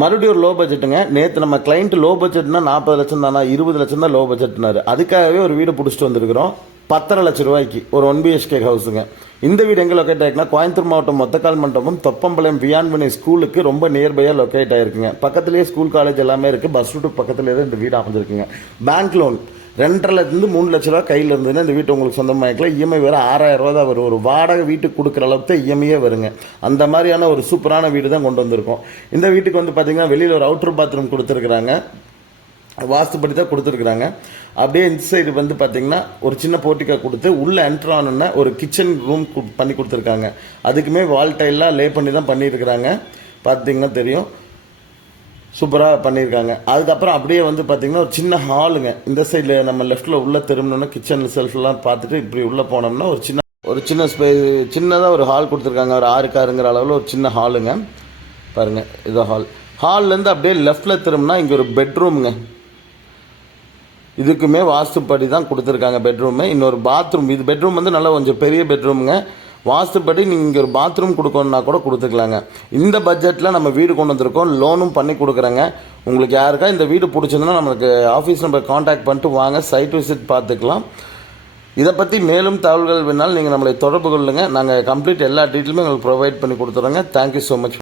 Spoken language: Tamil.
மறுபடியும் ஒரு லோ பட்ஜெட்டுங்க. நேற்று நம்ம கிளைண்ட் லோ பட்ஜெட்னா 40 லட்சம் தானா, 20 லட்சம் தான் லோ பட்ஜெட்னாரு. அதுக்காகவே ஒரு வீடு பிடிச்சிட்டு வந்திருக்கிறோம். 10.5 லட்சம் ரூபாய்க்கு ஒரு 1 BHK ஹவுஸுங்க. இந்த வீடு எங்கே லொக்கேட் ஆயிருக்குன்னா, கோயம்புத்தூர் மாவட்டம் மொத்தக்கால் மண்டபம் தொப்பம்பாளையம் வியான்வினை ஸ்கூலுக்கு ரொம்ப நியர்பையாக லொக்கேட் ஆயிருக்குங்க. பக்கத்துலேயே ஸ்கூல் காலேஜ் எல்லாமே இருக்குது. பஸ் ரூட்டு பக்கத்துலேயே தான் இந்த வீடு அமைஞ்சிருக்குங்க. பேங்க் லோன் 2.5 3 லட்ச ரூபா கையில் இருந்ததுன்னா இந்த வீட்டு உங்களுக்கு சொந்தமாகிக்கலாம். இஎம்ஐ வேறு 6000 ரூபா தான் வரும். ஒரு வாடகை வீட்டுக்கு கொடுக்குற அளவுக்கு தான் இஎம்ஐயே வருங்க. அந்த மாதிரியான ஒரு சூப்பரான வீடு தான் கொண்டு வந்திருக்கோம். இந்த வீட்டுக்கு வந்து பார்த்தீங்கன்னா வெளியில் ஒரு அவுட்டர் பாத்ரூம் கொடுத்துருக்குறாங்க. வாஸ்துப்படி தான் கொடுத்துருக்குறாங்க. அப்படியே இந்த சைடு வந்து பார்த்தீங்கன்னா ஒரு சின்ன போர்ட்டிக்கா கொடுத்து உள்ளே என்ட்ரு ஆனோன்னா ஒரு கிச்சன் ரூம் பண்ணி கொடுத்துருக்காங்க. அதுக்குமே வால் டைல்லாம் லே பண்ணி தான் பண்ணியிருக்கிறாங்க. பார்த்தீங்கன்னா தெரியும், சூப்பராக பண்ணியிருக்காங்க. அதுக்கப்புறம் அப்படியே வந்து பார்த்தீங்கன்னா ஒரு சின்ன ஹாலுங்க. இந்த சைடில் நம்ம லெஃப்ட்டில் உள்ளே திரும்பினோன்னா கிச்சனில் செல்ஃப்லாம் பார்த்துட்டு இப்படி உள்ளே போனோம்னா ஒரு சின்ன சின்னதாக ஒரு ஹால் கொடுத்துருக்காங்க. ஒரு 6 காருங்கிற அளவில் ஒரு சின்ன ஹாலுங்க. பாருங்கள், இது ஹால்லேருந்து அப்படியே லெஃப்டில் திரும்பினா இங்கே ஒரு பெட்ரூமுங்க. இதுக்குமே வாஸ்துப்படி தான் கொடுத்துருக்காங்க பெட்ரூமு. இன்னொரு பாத்ரூம். இது பெட்ரூம் வந்து நல்லா கொஞ்சம் பெரிய பெட்ரூமுங்க. வாஸ்துப்படி நீங்கள் இங்கே ஒரு பாத்ரூம் கொடுக்கணுன்னா கூட கொடுத்துக்கலாங்க. இந்த பட்ஜெட்டில் நம்ம வீடு கொண்டு வந்திருக்கோம். லோனும் பண்ணி கொடுக்குறேங்க. உங்களுக்கு யாருக்கா இந்த வீடு பிடிச்சதுன்னா நம்மளுக்கு ஆஃபீஸ் நம்பர் காண்டாக்ட் பண்ணிட்டு வாங்க, சைட் விசிட் பார்த்துக்கலாம். இதை பற்றி மேலும் தகவல்கள் வேணாலும் நீங்கள் நம்மளை தொடர்பு கொள்ளுங்கள். நாங்கள் கம்ப்ளீட் எல்லா டீட்டெயிலுமே உங்களுக்கு ப்ரொவைட் பண்ணி கொடுத்துறோங்க. Thank you so much.